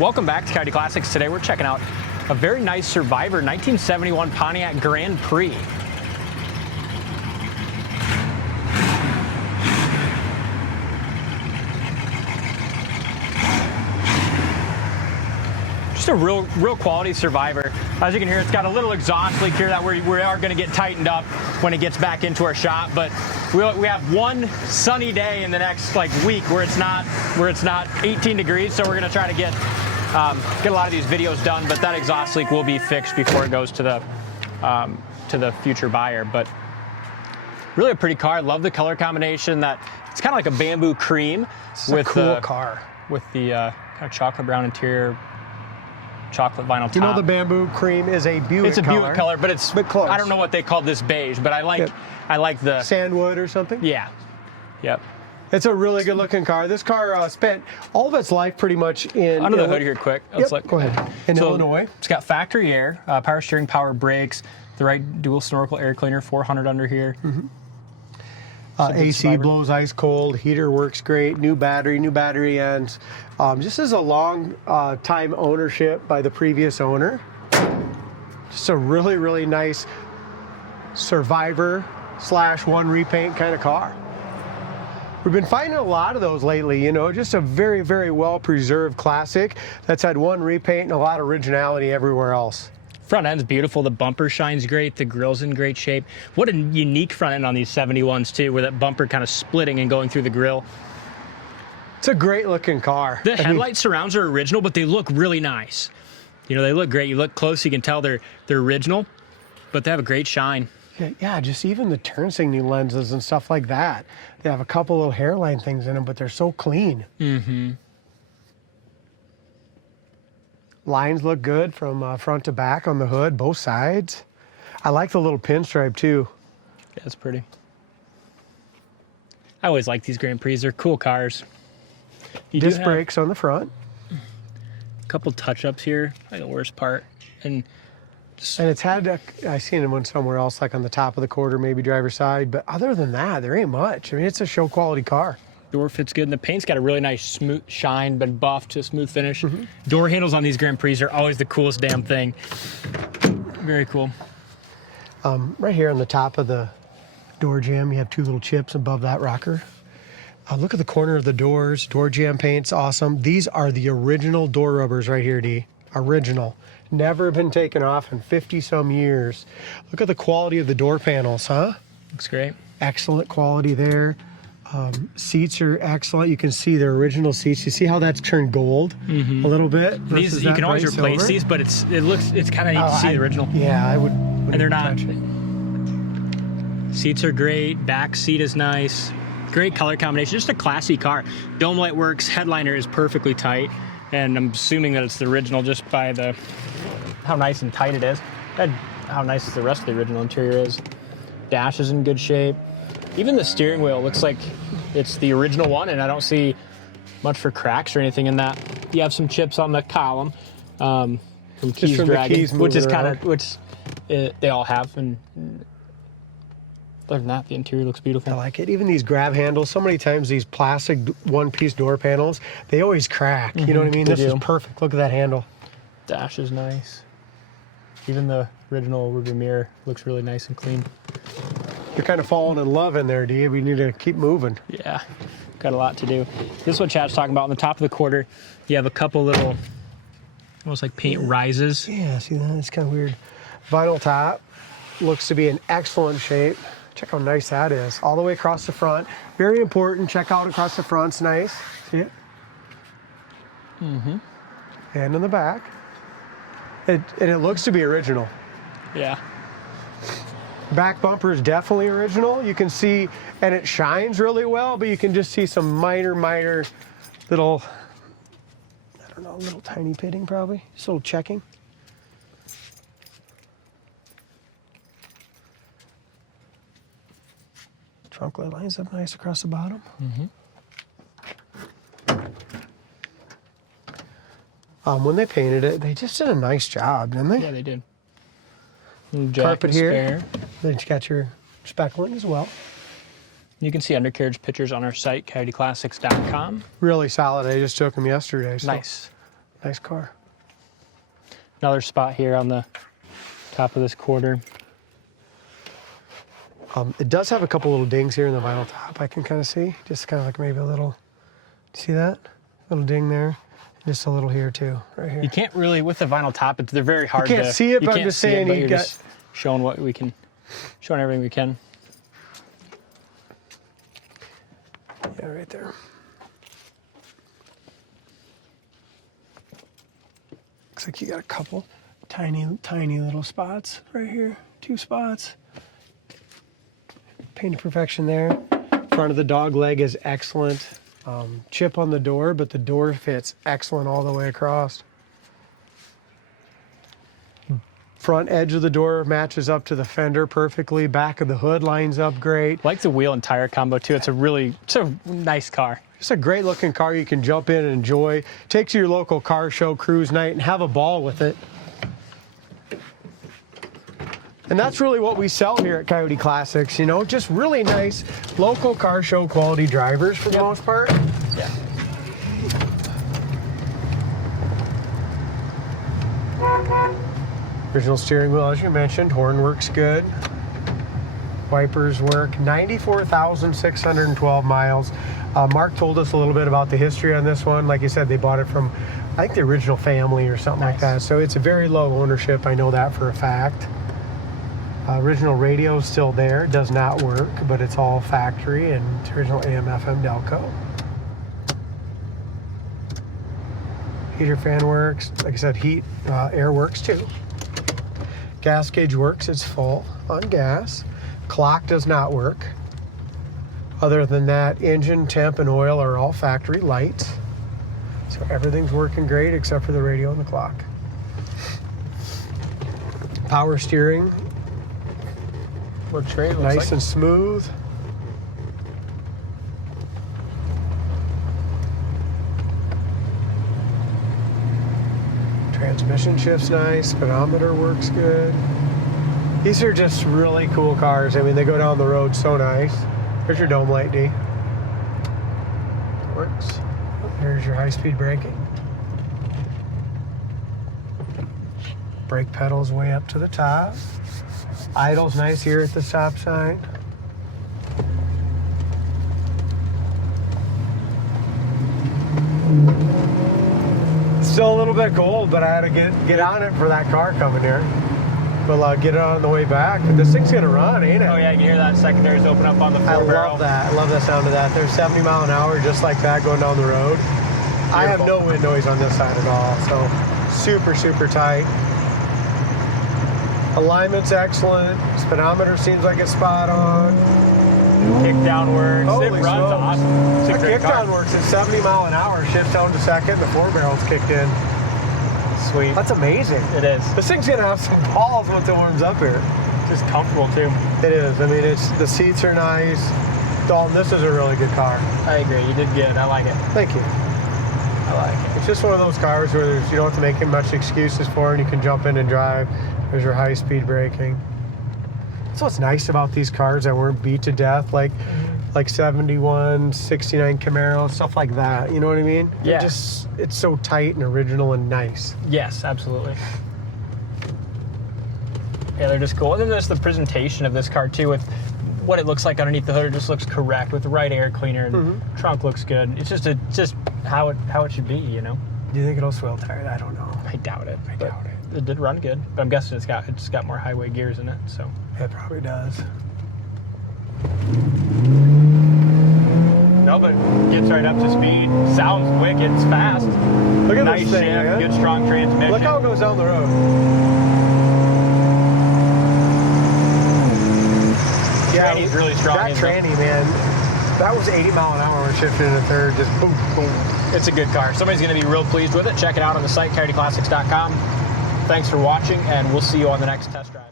Welcome back to Coyote Classics. Today we're checking out a very nice Survivor 1971 Pontiac Gran Prix. Just a real quality Survivor. As you can hear, it's got a little exhaust leak here that we are going to get tightened up when it gets back into our shop. But we have one sunny day in the next week where it's not 18 degrees. So we're going to try to get a lot of these videos done. But that exhaust leak will be fixed before it goes to the future buyer. But really a pretty car. I love the color combination. That it's kind of like a bamboo cream with a cool car with the kind of chocolate brown interior. Chocolate vinyl top. You know the bamboo cream is a Buick color. It's a Buick color, but it's close. I don't know what they called this beige, but I like the sandwood or something. Yeah. Yep. It's a really good looking car. This car spent all of its life pretty much in under the hood here quick. Let's go ahead. In Illinois. It's got factory air, power steering, power brakes, the right dual snorkel air cleaner, 400 under here. Mm-hmm. AC blows ice cold, heater works great, new battery ends. Just as a long time ownership by the previous owner. Just a really nice Survivor / one repaint kind of car. We've been finding a lot of those lately, you know, just a very well preserved classic that's had one repaint and a lot of originality everywhere else. Front end's beautiful. The bumper shines great. The grill's in great shape. What a unique front end on these 71s too, where that bumper kind of splitting and going through the grill. It's a great looking car. The headlight surrounds are original, but they look really nice. You know, they look great. You look close, you can tell they're original, but they have a great shine. Yeah, just even the turn signal lenses and stuff like that. They have a couple little hairline things in them, but they're so clean. Mm-hmm. Lines look good from front to back on the hood, both sides. I like the little pinstripe too. Yeah, it's pretty. I always like these Grand Prix. They're cool cars. Disc brakes on the front. A couple touch-ups here, the worst part. And it's had, I seen them somewhere else, like on the top of the quarter, maybe driver's side. But other than that, there ain't much. I mean, it's a show quality car. Door fits good, and the paint's got a really nice smooth shine, been buffed to a smooth finish. Mm-hmm. Door handles on these Grand Prix are always the coolest damn thing. Very cool. Right here on the top of the door jamb, you have two little chips above that rocker. Look at the corner of the doors. Door jamb paint's awesome. These are the original door rubbers right here, D. Original. Never been taken off in 50-some years. Look at the quality of the door panels, huh? Looks great. Excellent quality there. Seats are excellent. You can see their original seats. You see how that's turned gold a little bit? These you can always replace these, but it's kind of neat to see the original. Yeah, I would. And they're not. Seats are great. Back seat is nice. Great color combination. Just a classy car. Dome light works. Headliner is perfectly tight, and I'm assuming that it's the original just by how nice and tight it is. How nice the rest of the original interior is. Dash is in good shape. Even the steering wheel looks like it's the original one, and I don't see much for cracks or anything in that. You have some chips on the column from keys dragging, which is kind of they all have. And other than that, the interior looks beautiful. I like it. Even these grab handles. So many times these plastic one-piece door panels, they always crack. You know what I mean? This is perfect. Look at that handle. Dash is nice. Even the original rearview mirror looks really nice and clean. You're kind of falling in love in there, D. We need to keep moving. Yeah, got a lot to do. This is what Chad's talking about. On the top of the quarter, you have a couple little, almost like paint rises. Yeah, see that? It's kind of weird. Vinyl top looks to be in excellent shape. Check how nice that is. All the way across the front. Very important. Check out across the front's nice. See it? Mm-hmm. And in the back. And it looks to be original. Yeah. Back bumper is definitely original. You can see, and it shines really well, but you can just see some minor little, I don't know, little tiny pitting probably. Just a little checking. Trunk light lines up nice across the bottom. Mm-hmm. When they painted it, they just did a nice job, didn't they? Yeah, they did. Carpet here. Then you got your speckling as well. You can see undercarriage pictures on our site, coyoteclassics.com. Really solid. I just took them yesterday. So. Nice. Nice car. Another spot here on the top of this quarter. It does have a couple little dings here in the vinyl top I can kind of see. Just kind of like maybe a little, see that? Little ding there. Just a little here too, right here. You can't really, with the vinyl top, they're very hard to... You can't see it, but I'm just saying you're just showing what we can, showing everything we can. Yeah, right there. Looks like you got a couple tiny little spots right here. 2 spots. Painted perfection there. Front of the dog leg is excellent. Chip on the door, but the door fits excellent all the way across. Front edge of the door matches up to the fender perfectly. Back of the hood lines up great. I like the wheel and tire combo too. It's a nice car. It's a great looking car you can jump in and enjoy. Take to your local car show, cruise night, and have a ball with it. And that's really what we sell here at Coyote Classics, you know, just really nice local car show quality drivers for the most part. Yeah. Original steering wheel, as you mentioned, horn works good. Wipers work, 94,612 miles. Mark told us a little bit about the history on this one. Like you said, they bought it from, I think, the original family or something like that. So it's a very low ownership. I know that for a fact. Original radio is still there, does not work, but it's all factory and it's original AM FM Delco. Heater fan works. Like I said, air works too. Gas gauge works, it's full on gas. Clock does not work. Other than that, engine, temp, and oil are all factory lights. So everything's working great except for the radio and the clock. Power steering. Works great. Nice and smooth. Transmission shift's nice. Speedometer works good. These are just really cool cars. I mean, they go down the road so nice. There's your dome light, D. Works. There's your high-speed braking. Brake pedals way up to the top. Idle's nice here at the stop sign. Still a little bit cold, but I had to get on it for that car coming here. We'll get it on the way back. And this thing's gonna run, ain't it? Oh yeah, you can hear that secondaries open up on the four barrel. I love that. I love the sound of that. There's 70 mile an hour just like that going down the road. Beautiful. I have no wind noise on this side at all, so super, super tight. Alignment's excellent. Speedometer seems like it's spot on. Kickdown works. Holy it runs smokes. awesome. The kickdown works at 70 mile an hour. Shift down to second. The 4 barrel's kicked in. Sweet. That's amazing. It is. This thing's gonna have some balls once it warms up here. Just comfortable too. It is. I mean, the seats are nice. Dalton, this is a really good car. I agree. You did good. I like it. Thank you. I like it. It's just one of those cars where you don't have to make much excuses for it, and you can jump in and drive. There's your high-speed braking. That's what's nice about these cars that weren't beat to death, like 71, 69 Camaro, stuff like that. You know what I mean? Yeah. It's so tight and original and nice. Yes, absolutely. Yeah, they're just cool. And then there's the presentation of this car too, with what it looks like underneath the hood. It just looks correct with the right air cleaner. And trunk looks good. It's just how it should be, you know. Do you think it'll swivel tired? I don't know. I doubt it. It did run good, but I'm guessing it's got more highway gears in it, so. It probably does. No, but gets right up to speed. Sounds wicked. It's fast. Look at nice this thing, shift, man. good strong transmission. Look how it goes down the road. Yeah, Tranny's really strong. That tranny, man, that was 80 mile an hour when shifting in a third. Just boom, boom. It's a good car. Somebody's going to be real pleased with it. Check it out on the site, coyoteclassics.com. Thanks for watching, and we'll see you on the next test drive.